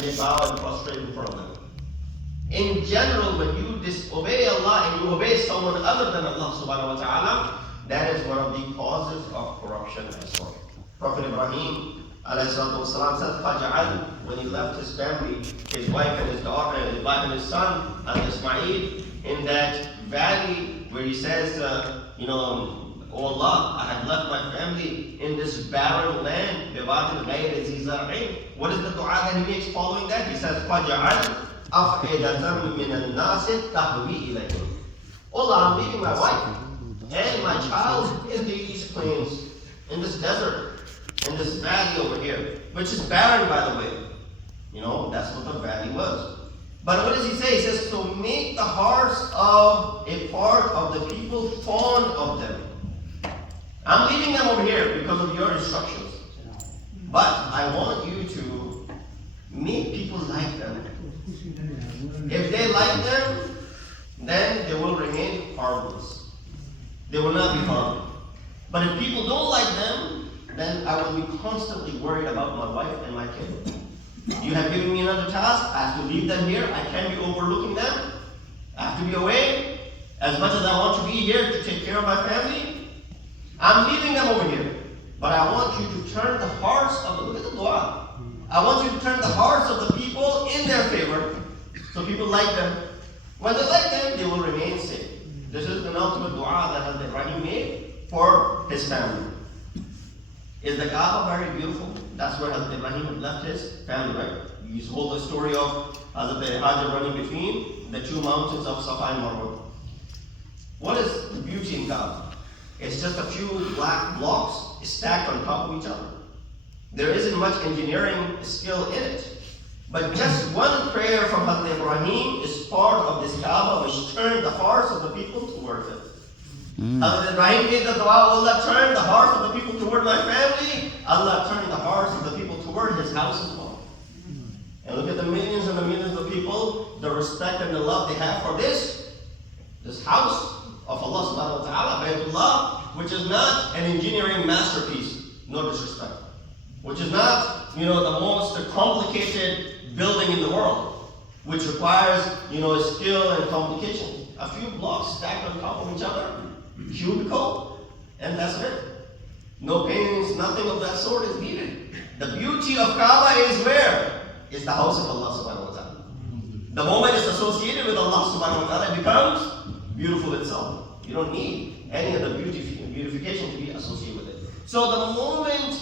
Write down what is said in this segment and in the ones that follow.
they bow and prostrate in front of them. In general, when you disobey Allah and you obey someone other than Allah subhanahu wa ta'ala, that is one of the causes of corruption as well. Prophet Ibrahim alayhi salatu wasalam said, "Faj'al," when he left his family, his wife and his daughter, his wife and his son, and Ismail, in that valley where he says, "Oh Allah, I have left my family in this barren land. What is the dua that he makes following that? He says, "Faj'al أَفْئِدَةً مِّنَ النَّاسِ تَهْوِي إِلَيْهِمْ." Allah, I'm leaving my wife and my child in these plains, in this desert, in this valley over here, which is barren, by the way. That's what the valley was. But what does he say? He says, "So make the hearts of a part of the people fond of them." I'm leaving them over here because of your instructions. But I want you to make people like them. If they like them, then they will remain harmless. They will not be harmed. But if people don't like them, then I will be constantly worried about my wife and my kid. You have given me another task. I have to leave them here. I can't be overlooking them. I have to be away. As much as I want to be here to take care of my family, I'm leaving them over here. But I want you to turn the hearts of look at the dua. I want you to turn the hearts of the people in their favor, so people like them. When they like them, they will remain safe. This is the ultimate dua that Hazrat Ibrahim made for his family. Is the Kaaba very beautiful? That's where Hazrat Ibrahim had left his family, right? You hold the story of Hazrat Hajar running between the two mountains of Safa and Marwa. What is the beauty in Kaaba? It's just a few black blocks stacked on top of each other. There isn't much engineering skill in it. But just one prayer from Hazrat Ibrahim is part of this Kaaba which turned the hearts of the people towards it. Hazrat Ibrahim made the dua, "Allah turn the hearts of the people toward my family." Allah turned the hearts of the people toward his house as well. And look at the millions and the millions of people, the respect and the love they have for this house of Allah subhanahu wa ta'ala, Baytullah, which is not an engineering masterpiece, no disrespect. Which is not, the most complicated building in the world, which requires, skill and complication. A few blocks stacked on top of each other, cubicle, and that's it. No paintings, nothing of that sort is needed. The beauty of Kaaba is where? Is the house of Allah subhanahu wa ta'ala. The moment it's associated with Allah subhanahu wa ta'ala, it becomes beautiful itself. You don't need any of the beautification to be associated with it. So the moment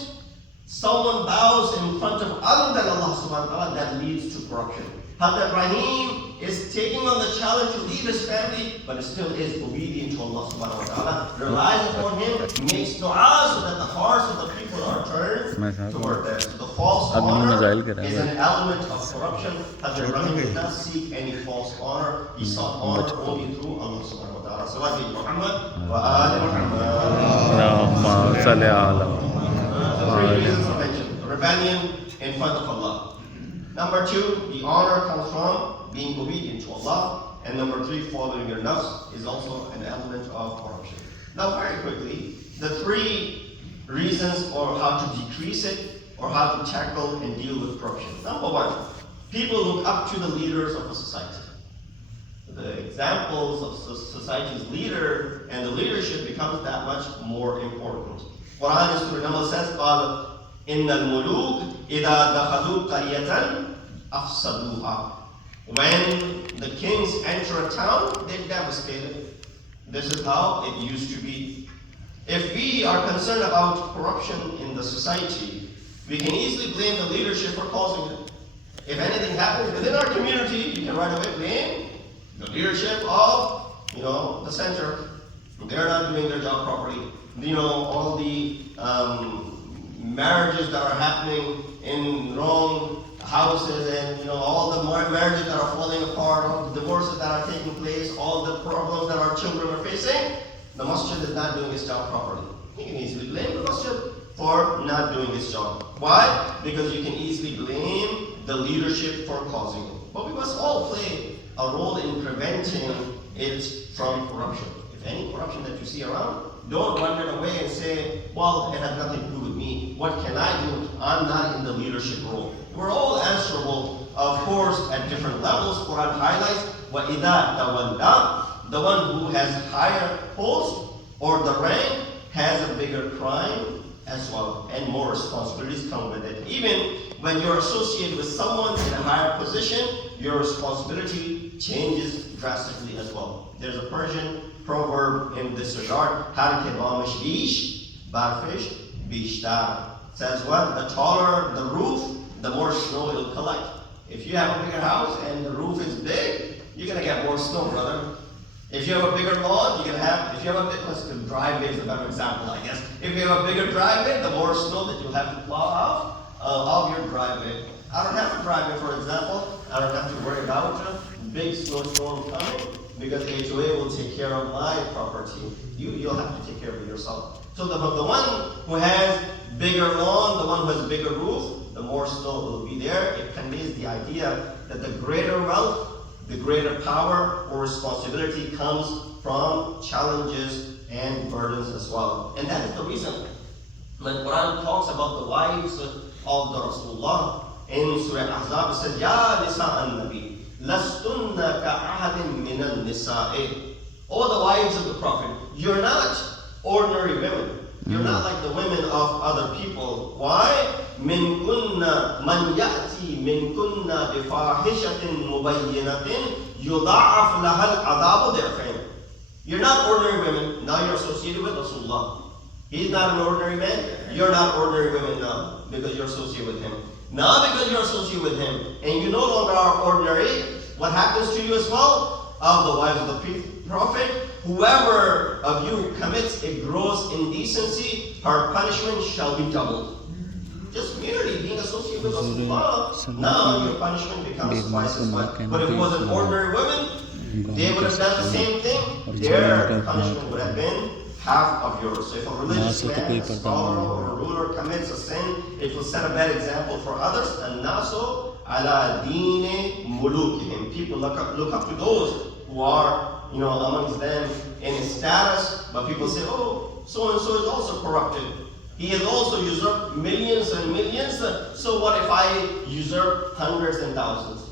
someone bows in front of other than Allah subhanahu wa ta'ala, that leads to corruption. Hazrat Ibrahim is taking on the challenge to leave his family, but still is obedient to Allah subhanahu wa ta'ala, relies upon him, makes dua so that the hearts of the people are turned toward them. So the false honor is an element of corruption. Hazrat Ibrahim did not seek any false honor. He sought honor only through Allah subhanahu wa ta'ala. So I Muhammad wa Ali Muhammad. Three reasons I mentioned. Rebellion in front of Allah. Number two, the honor comes from being obedient to Allah. And number three, following your nafs is also an element of corruption. Now very quickly, the three reasons or how to decrease it or how to tackle and deal with corruption. Number one, people look up to the leaders of a society. The examples of society's leader and the leadership becomes that much more important. Quran is Surah Naml says, قال إن الملوك إذا دخلوا قرية أفسدوها. When the kings enter a town, they devastate it. This is how it used to be. If we are concerned about corruption in the society, we can easily blame the leadership for causing it. If anything happens within our community, you can right away blame the leadership of, the center. They're not doing their job properly. All the marriages that are happening in wrong houses and, all the marriages that are falling apart, all the divorces that are taking place, all the problems that our children are facing, the masjid is not doing its job properly. You can easily blame the masjid for not doing its job. Why? Because you can easily blame the leadership for causing it. But we must all play a role in preventing it from corruption. If any corruption that you see around, don't run it away and say, well, it has nothing to do with me. What can I do? I'm not in the leadership role. We're all answerable different levels. Quran highlights وَإِذَا تَوَلَّى, the one who has higher post or the rank has a bigger crime as well, and more responsibilities come with it. Even when you're associated with someone in a higher position, your responsibility changes drastically as well. There's a Persian proverb in this regard, Har ke bamish bish, barfish bishtar. Says what? The taller the roof, the more snow it'll collect. If you have a bigger house and the roof is big, you're gonna get more snow, brother. If you have a bigger lawn, you're gonna have, if you have a big, driveway is a better example, I guess. If you have a bigger driveway, the more snow that you'll have to plow out of your driveway. I don't have a driveway, for example. I don't have to worry about big snowstorm coming because HOA will take care of my property. You'll have to take care of it yourself. So the one who has bigger lawn, the one who has a bigger roof, the more snow will be there. It conveys the idea that the greater wealth, the greater power or responsibility comes from challenges and burdens as well. And that is the reason when Quran talks about the wives of the Rasulullah in Surah Ahzab, it says, Ya nisa an-nabi, lastunna ka'ahadin min al-nisa'i. O the wives of the Prophet, you're not ordinary women. You're not like the women of other people. Why? من كن من يأتي من كن بفاحشة مبينة يضاعف لها العذاب ضعفين. You're not ordinary women. Now you're associated with Rasulullah. He's not an ordinary man. You're not ordinary women now because you're associated with him. Now because you're associated with him and you no longer are ordinary, what happens to you as well? Of the wives of the Prophet, whoever of you commits a gross indecency, her punishment shall be doubled. Just merely being associated with Rasulullah, now your punishment becomes twice as much. But if it was an ordinary woman, they would have done the same thing. Their punishment would have been half of yours. So if a religious man, a scholar, or a ruler commits a sin, it will set a bad example for others. And naso ala dine mulukihim. People look up to those who are, amongst them in status. But people say, oh, so and so is also corrupted. He has also usurped millions and millions. So what if I usurp hundreds and thousands?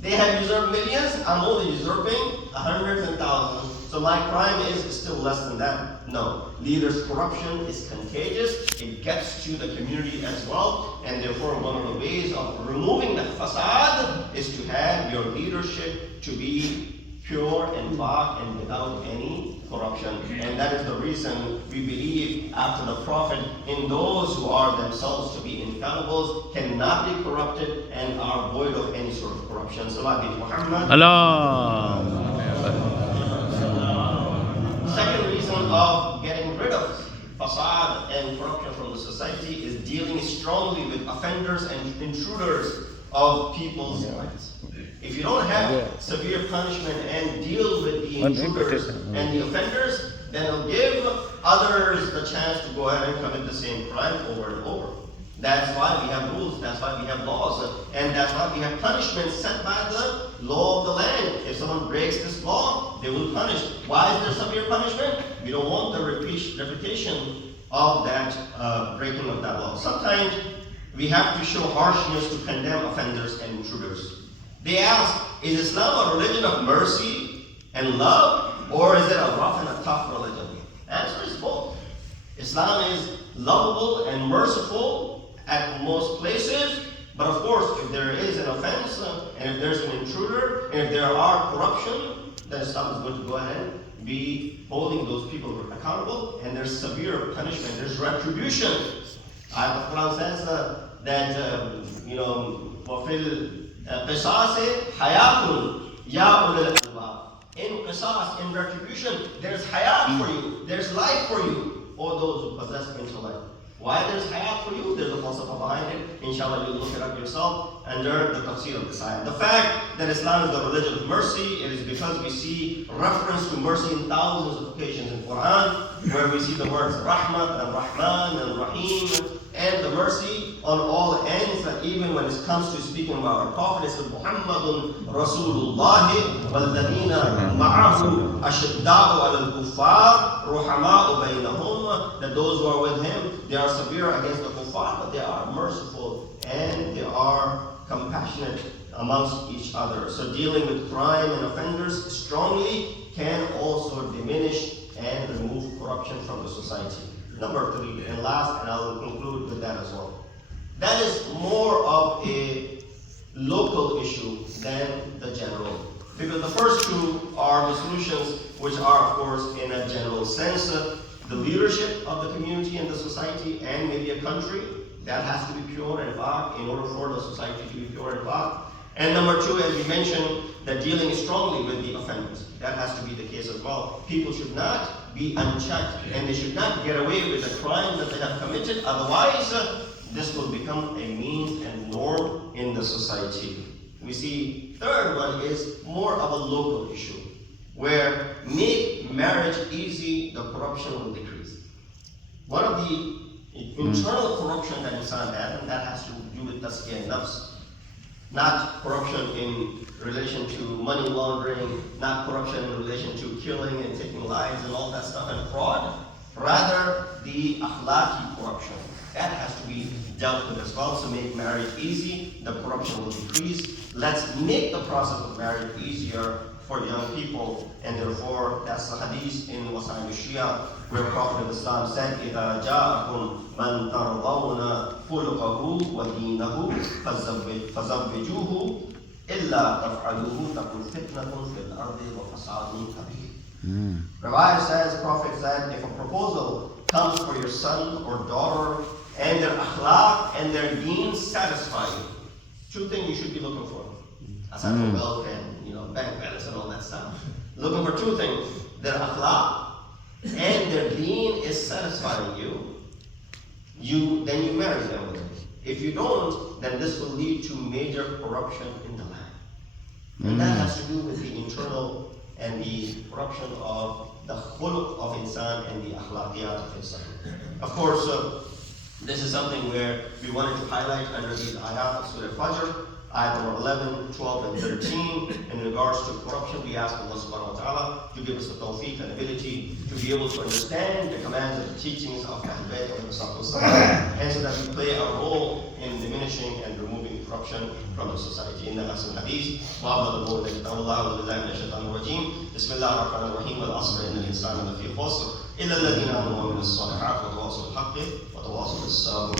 They have usurped millions. I'm only usurping hundreds and thousands. So my crime is still less than that. No. Leaders' corruption is contagious. It gets to the community as well. And therefore, one of the ways of removing the fasad is to have your leadership to be pure and pure and without any corruption. And that is the reason we believe after the Prophet in those who are themselves to be infallibles, cannot be corrupted, and are void of any sort of corruption. Salat bi Muhammad. Allah. Second reason of getting rid of fasad and corruption from the society is dealing strongly with offenders and intruders of people's rights. If you don't have severe punishment and deal with the intruders and the offenders, then it'll give others the chance to go ahead and commit the same crime over and over. That's why we have rules, that's why we have laws, and that's why we have punishments set by the law of the land. If someone breaks this law, they will punish. Why is there severe punishment? We don't want the repetition of that breaking of that law. Sometimes we have to show harshness to condemn offenders and intruders. They ask, is Islam a religion of mercy and love, or is it a rough and a tough religion? The answer is both. Islam is lovable and merciful at most places, but of course, if there is an offense, and if there's an intruder, and if there are corruption, then Islam is going to go ahead and be holding those people accountable, and there's severe punishment, there's retribution. The Quran says that, قِصَاصِ حَيَاةٌ يَا أُولِي الْأَلْبَابِ. In qisas, in retribution, there's hayat for you, there's life for you, or those who possess intellect. Why there's hayat for you? There's a falsafa behind it. Inshallah, you'll look it up yourself under the tafsir of this ayah. The fact that Islam is the religion of mercy, it is because we see reference to mercy in thousands of occasions in Quran, where we see the words Rahmat and Rahman and Rahim, and the mercy on all ends, that even when it comes to speaking about our Prophet, it says Muhammadun Rasulullah walladhina ma'ahu ashidda'u 'alal kuffar ruhama'u bainahum, that those who are with him, they are severe against the kuffar, but they are merciful and they are compassionate amongst each other. So dealing with crime and offenders strongly can also diminish and remove corruption from the society. Number 3, and last, and I'll conclude with that as well. That is more of a local issue than the general. Because the first two are the solutions which are, of course, in a general sense, the leadership of the community and the society and maybe a country, that has to be pure and far in order for the society to be pure and far. And number 2, as we mentioned, that dealing strongly with the offenders. That has to be the case as well. People should not be unchecked and they should not get away with the crime that they have committed. Otherwise, this will become a means and norm in the society. We see third one is more of a local issue, where make marriage easy, the corruption will decrease. One of the internal corruption that insan has, and that has to do with tazkiyah nafs, not corruption in relation to money laundering, not corruption in relation to killing and taking lives and all that stuff and fraud, rather the akhlaqi corruption. That has to be dealt with as well. So make marriage easy, the corruption will decrease. Let's make the process of marriage easier for young people, and therefore that's the hadith in Wasail al-Shia where Prophet of Islam said, إِذَا جَاءَكُمْ مَنْ تَرْضَوْنَ خُلُقَهُ وَدِينَهُ فَزَوِّجُوهُ إِلَّا تَفْعَلُوهُ تَكُنْ فِتْنَةٌ فِي الْأَرْضِ وَفَسَادٌ كَبِيرٌ. Rabbi says, Prophet said, if a proposal comes for your son or daughter and their akhlaq and their deen satisfy you, 2 things you should be looking for. Aside from wealth and bank balance and all that stuff. Looking for 2 things. Their akhlaq and their deen is satisfying you, then you marry them with it. If you don't, then this will lead to major corruption in the land. And that has to do with the internal and the corruption of the khuluq of insan and the akhlaqiyat of insan. Of course, this is something where we wanted to highlight under these ayat of Surah Fajr, ayat number 11, 12, and 13. In regards to corruption, we ask Allah subhanahu wa ta'ala to give us the tawfiq and ability to be able to understand the commands and the teachings of Ahl-e-Bait and so that we play our role in diminishing and removing corruption from the society. In the Hasan Hadith, وَعَبْدَ الْمُوْلَ اللَّهُ وَلِلَّهِ مِنَ الشَّيْطَانِ الرَّجِيمِ بِسْمِ اللَّهِ الرَّحْمَنِ الرَّحِيمِ وَالْعَصْرِ إِنَّ الْإِنسَانَ لَفِي خُسْرٍ إِلَّا الَّذِينَ آمَنُوا وَعَمِلُوا الصَّالِحَاتِ وَتَوَاصَوْا بِالصَّبْرِ